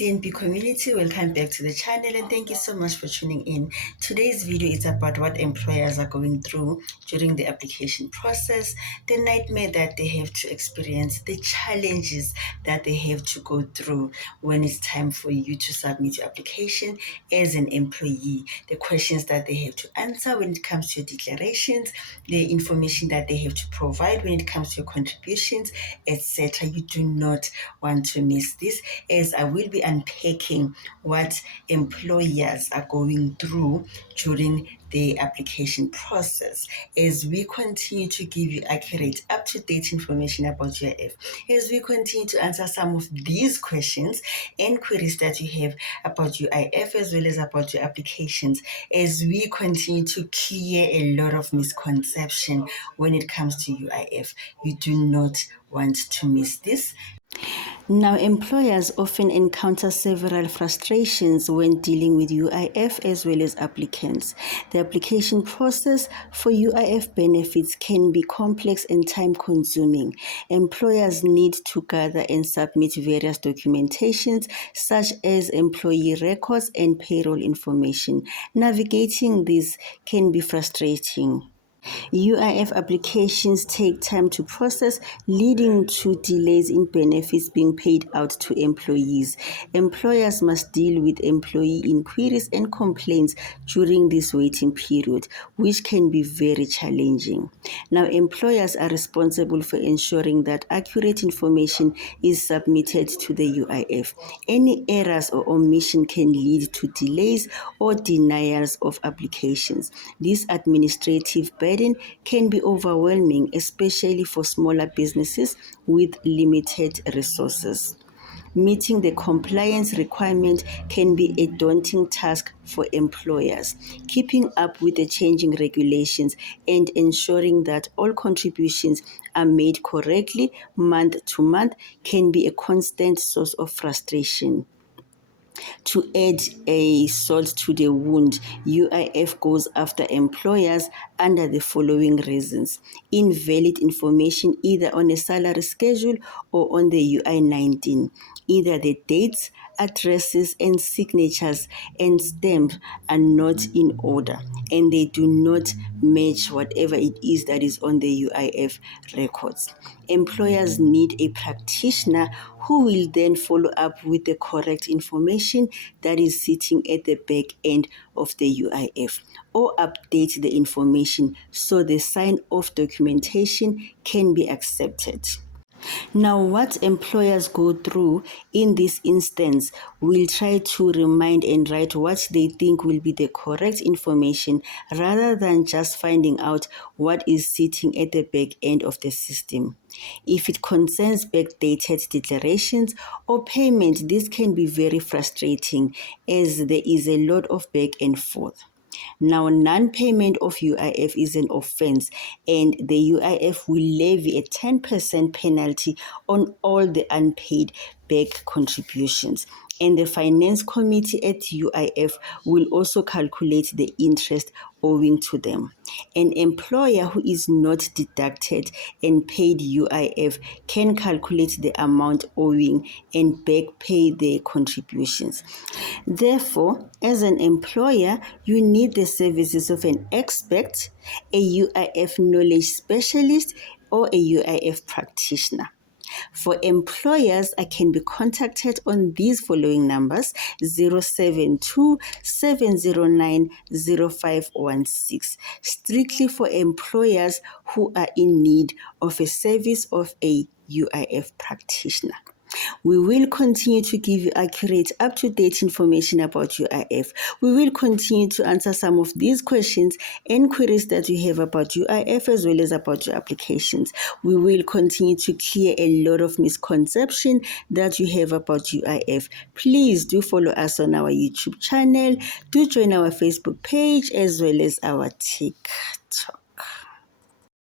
CNP community, welcome back to the channel and thank you so much for tuning in. Today's video is about what employers are going through during the application process, the nightmare that they have to experience, the challenges that they have to go through when it's time for you to submit your application as an employee, the questions that they have to answer when it comes to your declarations, the information that they have to provide when it comes to your contributions, etc. You do not want to miss this, as I will be unpacking what employers are going through during the application process as we continue to give you accurate, up-to-date information about UIF, as we continue to answer some of these questions and queries that you have about UIF as well as about your applications, as we continue to clear a lot of misconception when it comes to UIF. You do not want to miss this. Now, employers often encounter several frustrations when dealing with UIF as well as applicants. The application process for UIF benefits can be complex and time-consuming. Employers need to gather and submit various documentations such as employee records and payroll information. Navigating this can be frustrating. UIF applications take time to process, leading to delays in benefits being paid out to employees. Employers must deal with employee inquiries and complaints during this waiting period, which can be very challenging. Now, employers are responsible for ensuring that accurate information is submitted to the UIF. Any errors or omission can lead to delays or denials of applications. This administrative burden can be overwhelming, especially for smaller businesses with limited resources. Meeting the compliance requirement can be a daunting task for employers. Keeping up with the changing regulations and ensuring that all contributions are made correctly month to month can be a constant source of frustration. To add a salt to the wound, UIF goes after employers under the following reasons: invalid information either on a salary schedule or on the UI-19, either the dates, addresses, and signatures and stamp are not in order, and they do not match whatever it is that is on the UIF records. Employers need a practitioner who will then follow up with the correct information that is sitting at the back end of the UIF, or update the information so the sign-off documentation can be accepted. Now, what employers go through in this instance will try to remind and write what they think will be the correct information rather than just finding out what is sitting at the back end of the system. If it concerns backdated declarations or payment, this can be very frustrating as there is a lot of back and forth. Now, non-payment of UIF is an offense, and the UIF will levy a 10% penalty on all the unpaid back contributions. And the finance committee at UIF will also calculate the interest owing to them. An employer who is not deducted and paid UIF can calculate the amount owing and back pay their contributions. Therefore, as an employer, you need the services of an expert, a UIF knowledge specialist, or a UIF practitioner. For employers, I can be contacted on these following numbers: 072-709-0516, strictly for employers who are in need of a service of a UIF practitioner. We will continue to give you accurate, up-to-date information about UIF. We will continue to answer some of these questions and queries that you have about UIF as well as about your applications. We will continue to clear a lot of misconception that you have about UIF. Please do follow us on our YouTube channel. Do join our Facebook page as well as our TikTok.